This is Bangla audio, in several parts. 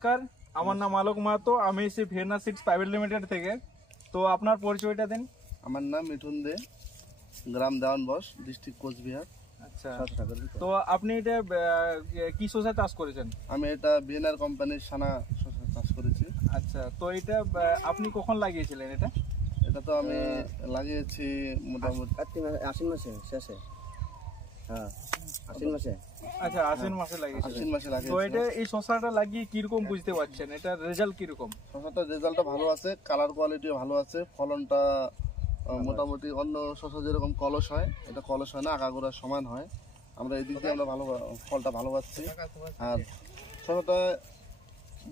নমস্কার, আমার নাম আলোক মাহাতো। আমি এসেছি ভিয়েনা সিডস প্রাইভেট লিমিটেড থেকে। তো আপনার পরিচয়টা দিন। আমার নাম মিঠুন দে, গ্রাম দেওয়ানবস, ডিস্ট্রিক্ট কোচবিহার। আচ্ছা, 700 টাকার ভিতরে। তো আপনি এটা কি শসা চাষ করেছেন? আমি এটা ভিয়েনার কোম্পানির সানা শসা চাষ করেছি। আচ্ছা, তো এটা আপনি কখন লাগিয়েছিলেন এটা? এটা তো আমি লাগিয়েছি মোটামুটি আশ্বিন মাসে শেষে। হ্যাঁ, আশ্বিন মাসে। আচ্ছা, আশ্বিন মাসে লাগিয়েছিলেন। আশ্বিন মাসে তো লাগিয়েছি। এটা এই শসাটা লাগিয়ে কিরকম বুঝতে পারছেন? এটা রেজাল্ট কিরকম? শসাটার রেজাল্টটা ভালো আছে, কালার কোয়ালিটিও ভালো আছে, ফলনটা মোটামুটি অন্য শসা যেরকম কলস হয়, এটা কলস হয় না, আগাগোড়া সমান হয়। আমরা এই দিক দিয়ে আমরা ভালো ফলটা ভালো পাচ্ছি। আর শসাটা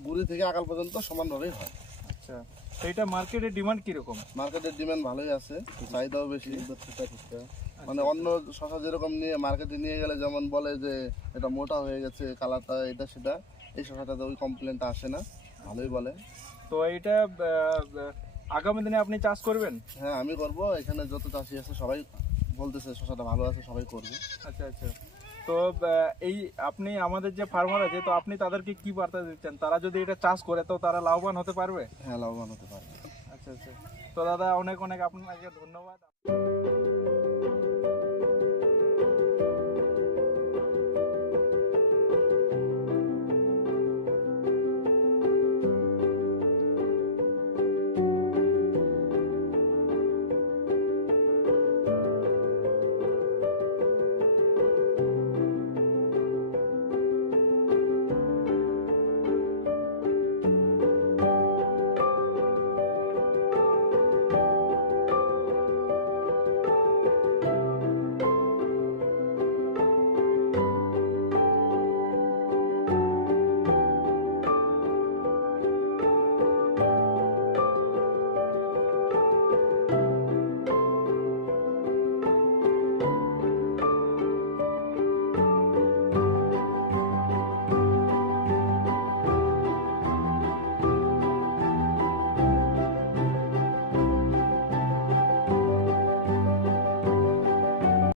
গুড়ি থেকে আকাল পর্যন্ত সমানভাবেই হয়। আচ্ছা, তো এটা মার্কেটের ডিমান্ড কিরকম? মার্কেটের ডিমান্ড ভালোই আছে, চাহিদাও বেশি। মানে অন্য শসা যেরকম নিয়ে মার্কেটে নিয়ে গেলে যেমন বলে যে এটা মোটা হয়ে গেছে, কালারটা এটা সেটা, এই শসাটাতে ওই কমপ্লেনটা আসে না, ভালোই বলে। তো এটা আগামী দিনে আপনি চাষ করবেন? হ্যাঁ, আমি করব। এখানে যত চাষি আছে সবাই বলতেছে শসাটা ভালো আছে, সবাই করবে। আচ্ছা আচ্ছা, তো এই আপনি আমাদের যে ফার্মার আছে, তো আপনি তাদেরকে কি বার্তা দিচ্ছেন? তারা যদি এটা চাষ করে তো তারা লাভবান হতে পারবে? হ্যাঁ, লাভবান হতে পারবে। আচ্ছা আচ্ছা, তো দাদা অনেক অনেক আপনাকে ধন্যবাদ।